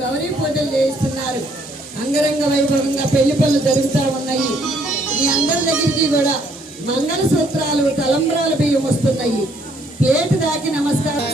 గౌరీ పూజలు చేస్తున్నారు. అంగరంగ వైభవంగా పెళ్ళి పనులు జరుగుతూ ఉన్నాయి. మీ అందరి దగ్గరికి కూడా మంగళసూత్రాలు తలంబ్రాలు బియ్యం వస్తున్నాయి. పేట దాకి నమస్కారం.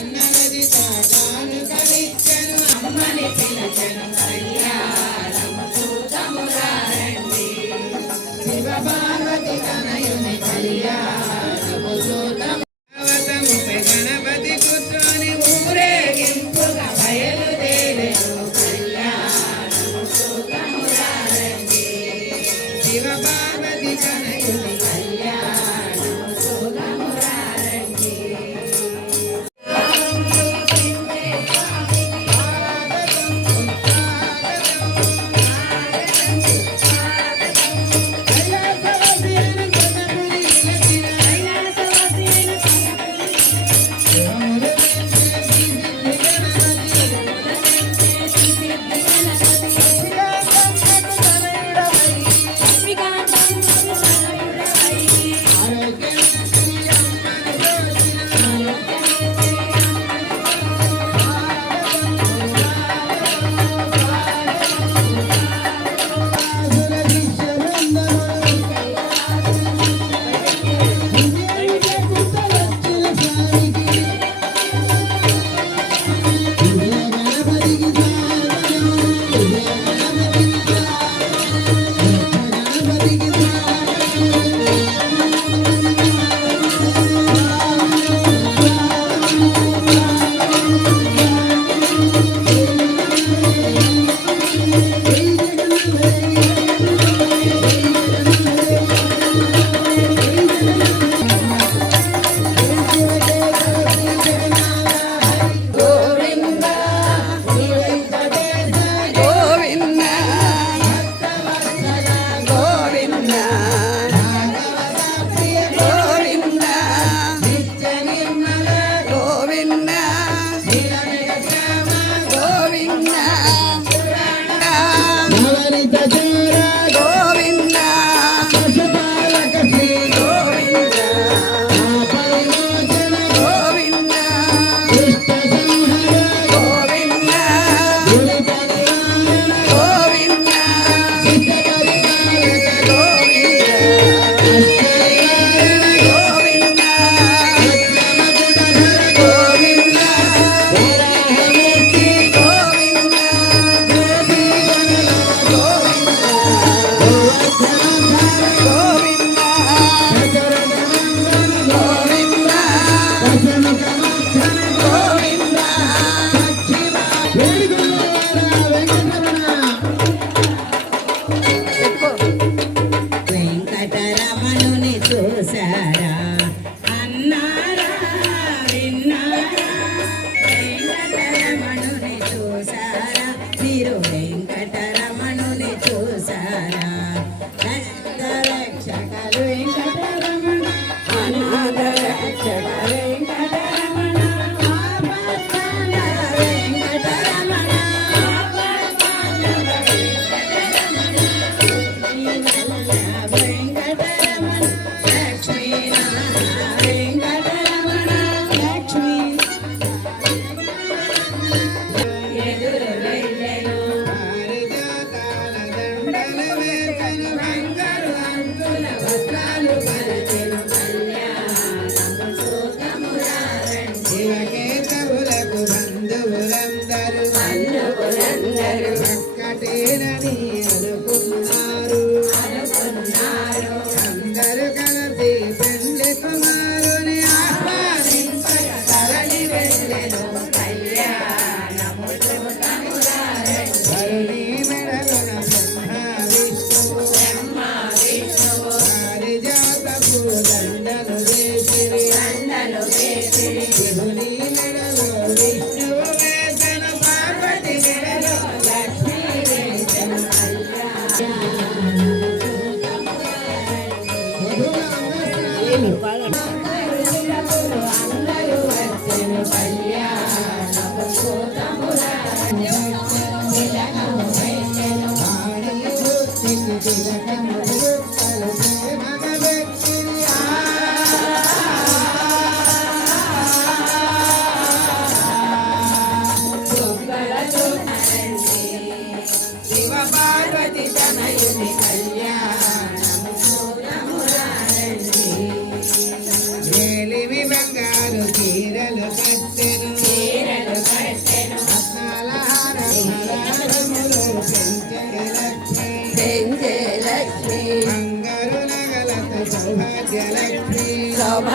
പുരന്തരു നല്ലു പുരന്തരു കട്ടേരണീ